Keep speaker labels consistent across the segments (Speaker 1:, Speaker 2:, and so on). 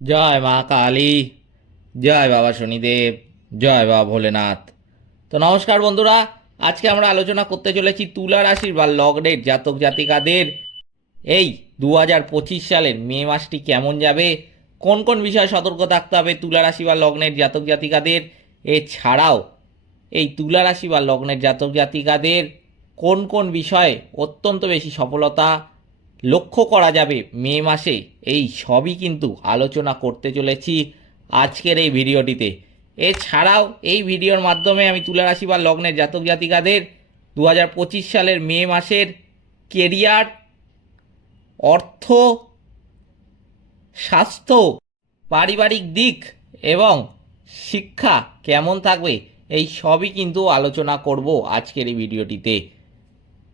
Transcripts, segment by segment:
Speaker 1: জয় মা কালী, জয় বাবা শনিদেব, জয় বাবা ভোলেনাথ। তো নমস্কার বন্ধুরা, আজকে আমরা আলোচনা করতে চলেছি তুলা রাশির বা লগ্নের জাতক জাতিকাদের। এই দু হাজার পঁচিশ সালের মে মাসটি কেমন যাবে? কোন কোন বিষয়ে সতর্ক থাকতে হবে তুলা রাশি বা লগ্নের জাতক জাতিকাদের? এছাড়াও এই তুলা রাশি বা লগ্নের জাতক জাতিকাদের কোন কোন বিষয়ে অত্যন্ত বেশি সফলতা লক্ষ্য করা যাবে মে মাসে। এই সবই কিন্তু আলোচনা করতে চলেছি আজকের এই ভিডিওটিতে। এছাড়াও এই ভিডিওর মাধ্যমে আমি তুলা রাশি বা লগ্নের জাতক জাতিকাদের দু হাজার পঁচিশ সালের মে মাসের কেরিয়ার, অর্থ, স্বাস্থ্য, পারিবারিক দিক এবং শিক্ষা কেমন থাকবে, এই সবই কিন্তু আলোচনা করব আজকের এই ভিডিওটিতে।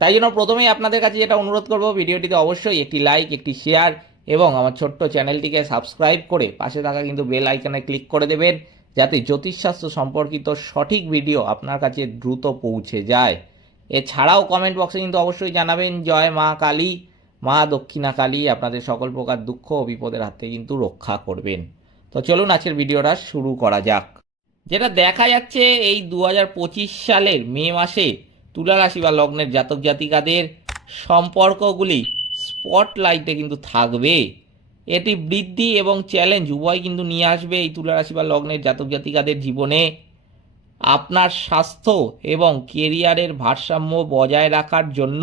Speaker 1: তাই জন্য প্রথমেই আপনাদের কাছে যেটা অনুরোধ করব, ভিডিওটিতে অবশ্যই একটি লাইক একটি শেয়ার এবং আমার ছোট্ট চ্যানেলটিকে সাবস্ক্রাইব করে পাশে থাকা কিন্তু বেল আইকনে ক্লিক করে দেবেন, যাতে জ্যোতিষশাস্ত্র সম্পর্কিত সঠিক ভিডিও আপনার কাছে দ্রুত পৌঁছে যায়। এছাড়াও কমেন্ট বক্সে কিন্তু অবশ্যই জানাবেন, জয় মা কালী, মা দক্ষিণা কালী আপনাদের সকল প্রকার দুঃখ ও বিপদের হাত কিন্তু রক্ষা করবেন। তো চলুন আজকের ভিডিওটা শুরু করা যাক। যেটা দেখা যাচ্ছে এই দু হাজার পঁচিশ সালের মে মাসে তুলা রাশি বা লগ্নের জাতক জাতিকাদের সম্পর্কগুলি স্পটলাইটে কিন্তু থাকবে। এটি বৃদ্ধি এবং চ্যালেঞ্জ উভয় কিন্তু নিয়ে আসবে এই তুলা রাশি বা লগ্নের জাতক জাতিকাদের জীবনে। আপনার স্বাস্থ্য এবং কেরিয়ারের ভারসাম্য বজায় রাখার জন্য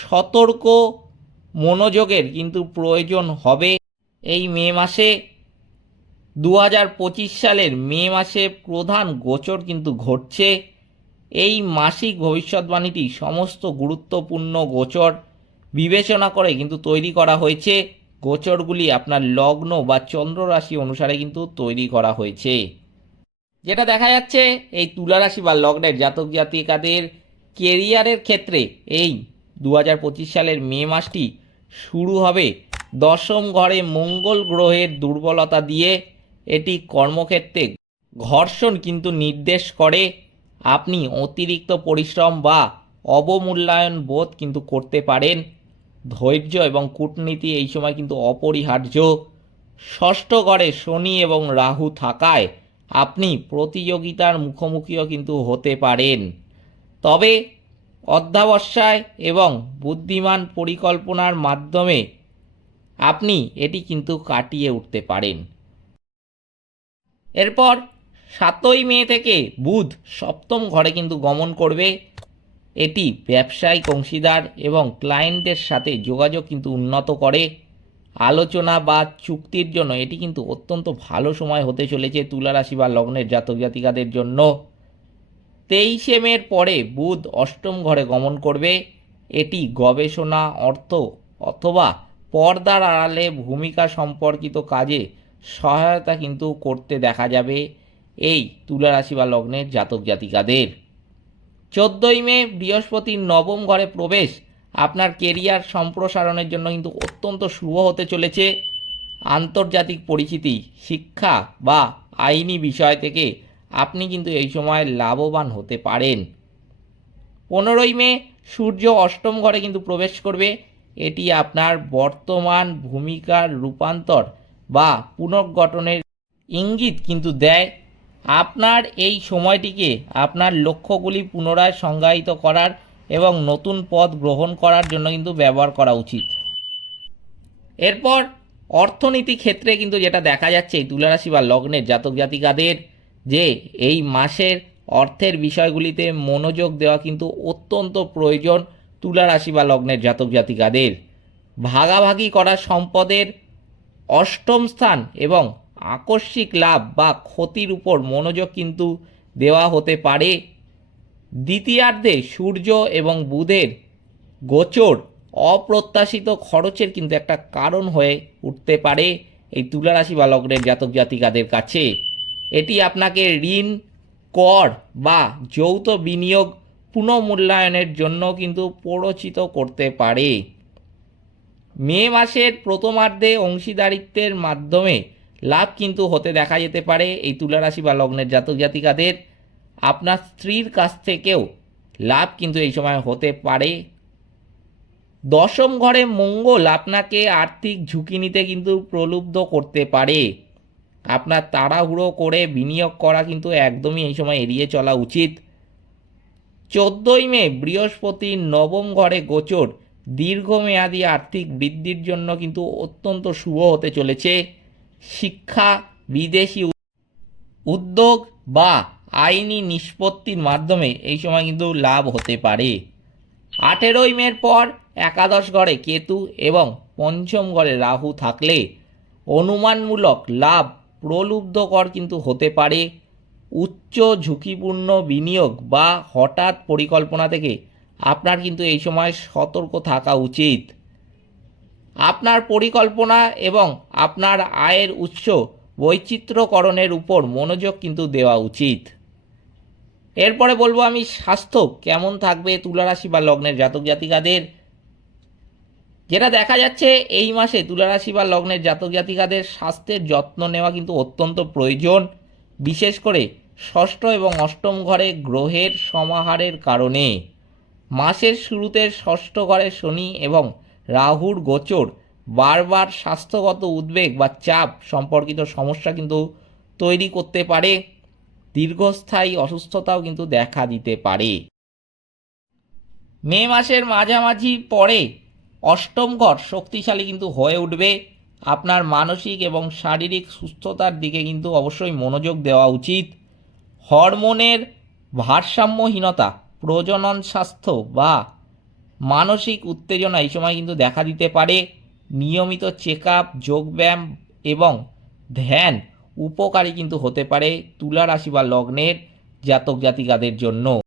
Speaker 1: সতর্ক মনোযোগের কিন্তু প্রয়োজন হবে। এই মে মাসে দু হাজার পঁচিশ সালের মে মাসে প্রধান গোচর কিন্তু ঘটছে। এই মাসিক ভবিষ্যৎবাণীটি সমস্ত গুরুত্বপূর্ণ গোচর বিবেচনা করে কিন্তু তৈরি করা হয়েছে। গোচরগুলি আপনার লগ্ন বা চন্দ্র রাশি অনুসারে কিন্তু তৈরি করা হয়েছে। যেটা দেখা যাচ্ছে, এই তুলা রাশি বা লগ্নের জাতক জাতিকাদের কেরিয়ারের ক্ষেত্রে এই দু হাজার পঁচিশ সালের মে মাসটি শুরু হবে দশম ঘরে মঙ্গল গ্রহের দুর্বলতা দিয়ে। এটি কর্মক্ষেত্রে ঘর্ষণ কিন্তু নির্দেশ করে। আপনি অতিরিক্ত পরিশ্রম বা অবমূল্যায়ন বোধ কিন্তু করতে পারেন। ধৈর্য এবং কূটনীতি এই সময় কিন্তু অপরিহার্য। ষষ্ঠ ঘরে শনি এবং রাহু থাকায় আপনি প্রতিযোগিতার মুখোমুখিও কিন্তু হতে পারেন। তবে অধ্যাবসায় এবং বুদ্ধিমান পরিকল্পনার মাধ্যমে আপনি এটি কিন্তু কাটিয়ে উঠতে পারেন। এরপর সাতই মে থেকে বুধ সপ্তম ঘরে কিন্তু গমন করবে। এটি ব্যবসায়িক অংশীদার এবং ক্লায়েন্টের সাথে যোগাযোগ কিন্তু উন্নত করে। আলোচনা বা চুক্তির জন্য এটি কিন্তু অত্যন্ত ভালো সময় হতে চলেছে তুলা রাশি বা লগ্নের জাতক জাতিকাদের জন্য। তেইশে মের পরে বুধ অষ্টম ঘরে গমন করবে। এটি গবেষণা, অর্থ অথবা পর্দার আড়ালে ভূমিকা সম্পর্কিত কাজে সহায়তা কিন্তু করতে দেখা যাবে। এই তুলা রাশি বা লগ্নের জাতক জাতিকাদের। চোদ্দই মে বৃহস্পতির নবম ঘরে প্রবেশ। আপনার কেরিয়ার সম্প্রসারণের জন্য কিন্তু অত্যন্ত শুভ হতে চলেছে। আন্তর্জাতিক পরিচিতি, শিক্ষা বা আইনি বিষয় থেকে আপনি কিন্তু এই সময় লাভবান হতে পারেন। পনেরোই মে সূর্য অষ্টম ঘরে কিন্তু প্রবেশ করবে। এটি আপনার বর্তমান ভূমিকার রূপান্তর বা পুনর্গঠনের ইঙ্গিত কিন্তু দেয়। আপনার এই সময়টিকে আপনার লক্ষ্যগুলি পুনরায় সংজ্ঞায়িত করার এবং নতুন পথ গ্রহণ করার জন্য কিন্তু ব্যবহার করা উচিত। এরপর অর্থনীতি ক্ষেত্রে কিন্তু যেটা দেখা যাচ্ছে এই তুলারাশি বা লগ্নের জাতক জাতিকাদের যে এই মাসের অর্থের বিষয়গুলিতে মনোযোগ দেওয়া কিন্তু অত্যন্ত প্রয়োজন তুলা রাশি বা লগ্নের জাতক জাতিকাদের। ভাগাভাগি করা সম্পদের অষ্টম স্থান এবং আকস্মিক লাভ বা ক্ষতির উপর মনোযোগ কিন্তু দেওয়া হতে পারে। দ্বিতীয়ার্ধে সূর্য এবং বুধের গোচর অপ্রত্যাশিত খরচের কিন্তু একটা কারণ হয়ে উঠতে পারে এই তুলারাশি বা লগ্নের জাতক জাতিকাদের কাছে। এটি আপনাকে ঋণ, কর বা যৌথ বিনিয়োগ পুনঃমূল্যায়নের জন্য কিন্তু প্ররোচিত করতে পারে। মে মাসের প্রথমার্ধে অংশীদারিত্বের মাধ্যমে লাভ কিন্তু হতে দেখা যেতে পারে এই তুলারাশি বা লগ্নের জাতক জাতিকাদের। আপনার স্ত্রীর কাছ থেকেও লাভ কিন্তু এই সময় হতে পারে। দশম ঘরে মঙ্গল আপনাকে আর্থিক ঝুঁকি নিতে কিন্তু প্রলুব্ধ করতে পারে। আপনার তাড়াহুড়ো করে বিনিয়োগ করা কিন্তু একদমই এই সময় এড়িয়ে চলা উচিত। চোদ্দই মে বৃহস্পতির নবম ঘরে গোচর। দীর্ঘমেয়াদী আর্থিক বৃদ্ধির জন্য কিন্তু অত্যন্ত শুভ হতে চলেছে। শিক্ষা, বিদেশি উদ্যোগ বা আইনি নিষ্পত্তির মাধ্যমে এই সময় কিন্তু লাভ হতে পারে। আঠেরোই মের পর একাদশ ঘরে কেতু এবং পঞ্চম ঘরে রাহু থাকলে অনুমানমূলক লাভ প্রলুব্ধকর কিন্তু হতে পারে। উচ্চ ঝুঁকিপূর্ণ বিনিয়োগ বা হঠাৎ পরিকল্পনা থেকে আপনার কিন্তু এই সময় সতর্ক থাকা উচিত। আপনার পরিকল্পনা এবং আপনার আয়ের উৎস বৈচিত্র্যকরণের উপর মনোযোগ কিন্তু দেওয়া উচিত। এরপরে বলব আমি স্বাস্থ্য কেমন থাকবে তুলারাশি বা লগ্নের জাতক জাতিকাদের। যেটা দেখা যাচ্ছে এই মাসে তুলারাশি বা লগ্নের জাতক জাতিকাদের স্বাস্থ্যের যত্ন নেওয়া কিন্তু অত্যন্ত প্রয়োজন। বিশেষ করে ষষ্ঠ এবং অষ্টম ঘরে গ্রহের সমাহারের কারণে। মাসের শুরুতে ষষ্ঠ ঘরে শনি এবং রাহুর গোচর, বারবার স্বাস্থ্যগত উদ্বেগ বা চাপ সম্পর্কিত সমস্যা কিন্তু তৈরি করতে পারে। দীর্ঘস্থায়ী অসুস্থতাও কিন্তু দেখা দিতে পারে। মে মাসের মাঝামাঝি পরে অষ্টম ঘর শক্তিশালী কিন্তু হয়ে উঠবে। আপনার মানসিক এবং শারীরিক সুস্থতার দিকে কিন্তু অবশ্যই মনোযোগ দেওয়া উচিত। হরমোনের ভারসাম্যহীনতা, প্রজনন স্বাস্থ্য বা মানসিক উত্তেজনা এই সময় কিন্তু দেখা দিতে পারে। নিয়মিত চেক আপ যোগব্যায়াম এবং ধ্যান উপকারী কিন্তু হতে পারে তুলা রাশি বা লগ্নের জাতক জাতিকাদের জন্য।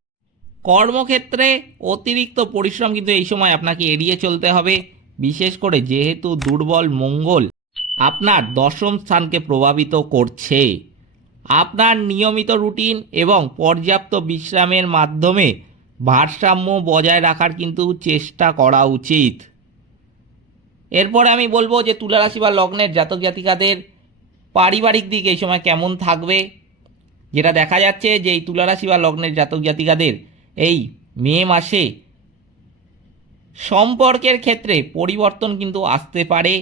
Speaker 1: কর্মক্ষেত্রে অতিরিক্ত পরিশ্রম কিন্তু এই সময় আপনাকে এড়িয়ে চলতে হবে। বিশেষ করে যেহেতু দুর্বল মঙ্গল আপনার দশম স্থানকে প্রভাবিত করছে। আপনার নিয়মিত রুটিন এবং পর্যাপ্ত বিশ্রামের মাধ্যমে ভারসাম্য বজায় রাখার কিন্তু চেষ্টা করা উচিত। এরপরে আমি বলব যে তুলারাশি বা লগ্নের জাতক জাতিকাদের পারিবারিক দিক এই সময় কেমন থাকবে, যেটা দেখা যাচ্ছে যে এই তুলারাশি বা লগ্নের জাতক জাতিকাদের এই মে মাসে সম্পর্কের ক্ষেত্রে পরিবর্তন কিন্তু আসতে পারে।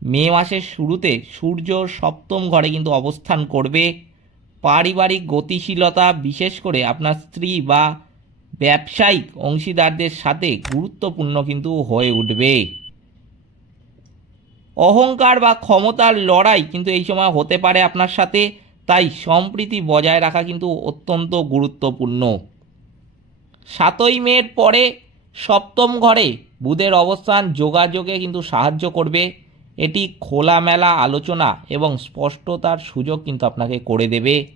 Speaker 1: মে মাসের শুরুতে সূর্য সপ্তম ঘরে কিন্তু অবস্থান করবে। পারিবারিক গতিশীলতা, বিশেষ করে আপনার স্ত্রী বা ব্যবসায়িক অংশীদারদের সাথে গুরুত্বপূর্ণ কিন্তু হয়ে উঠবে। অহংকার বা ক্ষমতার লড়াই কিন্তু এই সময় হতে পারে আপনার সাথে, তাই সম্প্রীতি বজায় রাখা কিন্তু অত্যন্ত গুরুত্বপূর্ণ। সাতই মের পরে সপ্তম ঘরে বুধের অবস্থান যোগাযোগে কিন্তু সাহায্য করবে। এটি খোলামেলা আলোচনা এবং স্পষ্টতার সুযোগ কিন্তু আপনাকে করে দেবে।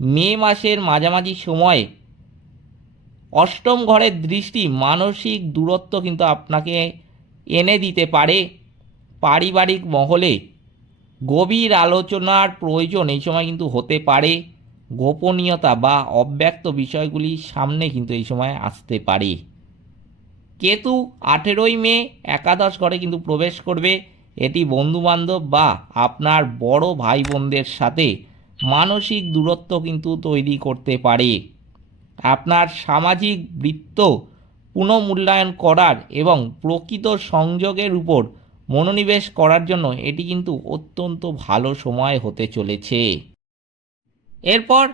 Speaker 1: মে মাসের মাঝামাঝি সময়ে অষ্টম ঘরের দৃষ্টি মানসিক দূরত্ব কিন্তু আপনাকে এনে দিতে পারে পারিবারিক মহলে। গভীর আলোচনার প্রয়োজন এই সময় কিন্তু হতে পারে। গোপনীয়তা বা অব্যক্ত বিষয়গুলি সামনে কিন্তু এই সময় আসতে পারে। কেতু আঠেরোই মে একাদশ ঘরে কিন্তু প্রবেশ করবে। এটি বন্ধুবান্ধব বা আপনার বড় ভাই বোনদের সাথে মানসিক দূরত্ব কিন্তু তৈরি করতে পারে। আপনার সামাজিক বৃত্ত পুনঃমূল্যায়ন করার এবং প্রকৃত সংযোগের উপর মনোনিবেশ করার জন্য এটি কিন্তু অত্যন্ত ভালো সময় হতে চলেছে। এরপর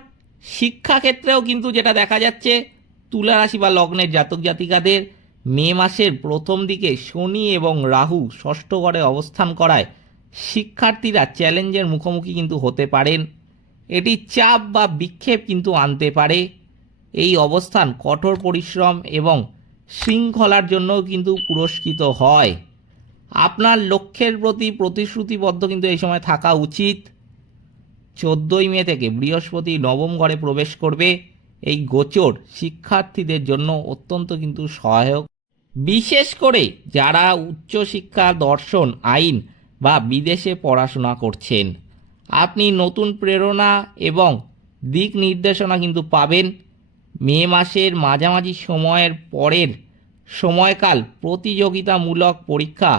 Speaker 1: শিক্ষাক্ষেত্রেও কিন্তু যেটা দেখা যাচ্ছে তুলা রাশি বা লগ্নের জাতক জাতিকাদের মে মাসের প্রথম দিকে শনি এবং রাহু ষষ্ঠ ঘরে অবস্থান করায় শিক্ষার্থীরা চ্যালেঞ্জের মুখোমুখি কিন্তু হতে পারেন। এটি চাপ বা বিক্ষেপ কিন্তু আনতে পারে। এই অবস্থান কঠোর পরিশ্রম এবং শৃঙ্খলার জন্যও কিন্তু পুরস্কৃত হয়। আপনার লক্ষ্যের প্রতি প্রতিশ্রুতিবদ্ধ কিন্তু এই সময় থাকা উচিত। চোদ্দোই মে থেকে বৃহস্পতি নবম ঘরে প্রবেশ করবে। এই গোচর শিক্ষার্থীদের জন্য অত্যন্ত কিন্তু সহায়ক। বিশেষ করে যারা উচ্চশিক্ষা দর্শন, আইন বা বিদেশে পড়াশোনা করছেন। আপনি নতুন প্রেরণা এবং দিক নির্দেশনা কিন্তু পাবেন। মে মাসের মাঝামাঝি সময়ের পরের সময়কাল প্রতিযোগিতামূলক পরীক্ষা,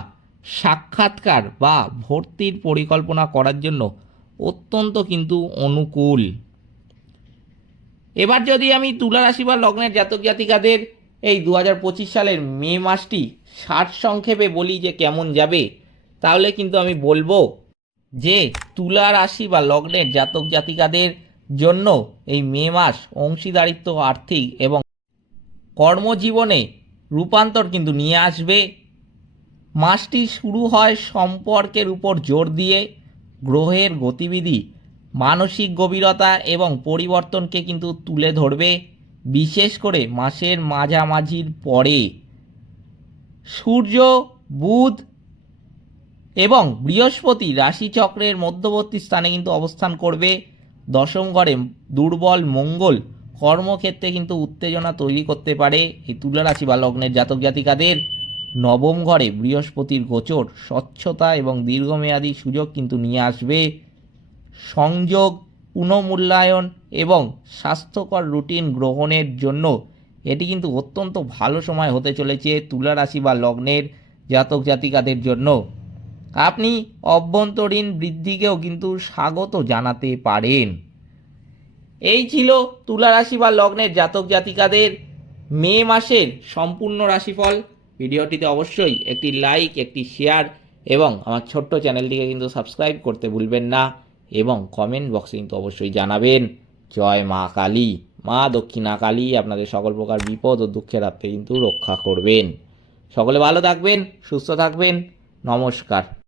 Speaker 1: সাক্ষাৎকার বা ভর্তির পরিকল্পনা করার জন্য অত্যন্ত কিন্তু অনুকূল। এবার যদি আমি তুলা রাশি বা লগ্নের জাতক জাতিকাদের এই দু হাজার পঁচিশ সালের মে মাসটি ষাট সংক্ষেপে বলি যে কেমন যাবে, তাহলে কিন্তু আমি বলব যে তুলা রাশি বা লগ্নের জাতক জাতিকাদের জন্য এই মে মাস অংশীদারিত্ব, আর্থিক এবং কর্মজীবনে রূপান্তর কিন্তু নিয়ে আসবে। মাসটি শুরু হয় সম্পর্কের উপর জোর দিয়ে, গ্রহের গতিবিধি, মানসিক গভীরতা এবং পরিবর্তনকে কিন্তু তুলে ধরবে, বিশেষ করে মাসের মাঝামাঝির পরে। সূর্য, বুধ এবং বৃহস্পতি রাশিচক্রের মধ্যবর্তী স্থানে কিন্তু অবস্থান করবে। দশম ঘরে দুর্বল মঙ্গল কর্মক্ষেত্রে কিন্তু উত্তেজনা তৈরি করতে পারে এই তুলা রাশি বা লগ্নের জাতক জাতিকাদের। নবম ঘরে বৃহস্পতির গোচর, স্বচ্ছতা এবং দীর্ঘমেয়াদী সুযোগ কিন্তু নিয়ে আসবে। সংযোগ, পুনঃমূল্যায়ন এবং স্বাস্থ্যকর রুটিন গ্রহণের জন্য এটি কিন্তু অত্যন্ত ভালো সময় হতে চলেছে তুলারাশি বা লগ্নের জাতক জাতিকাদের জন্য। আপনি অভ্যন্তরীণ বৃদ্ধিকেও কিন্তু স্বাগত জানাতে পারেন। এই ছিল তুলা রাশি বা লগ্নের জাতক জাতিকাদের মে মাসের সম্পূর্ণ রাশিফল। ভিডিওটিতে অবশ্যই একটি লাইক, একটি শেয়ার এবং আমার ছোট্ট চ্যানেলটিকে কিন্তু সাবস্ক্রাইব করতে ভুলবেন না এবং কমেন্ট বক্সে কিন্তু অবশ্যই জানাবেন। জয় মা কালী। মা দক্ষিণা কালী আপনাদের সকল প্রকার বিপদ ও দুঃখের হাত থেকে কিন্তু রক্ষা করবেন। সকলে ভালো থাকবেন, সুস্থ থাকবেন। নমস্কার।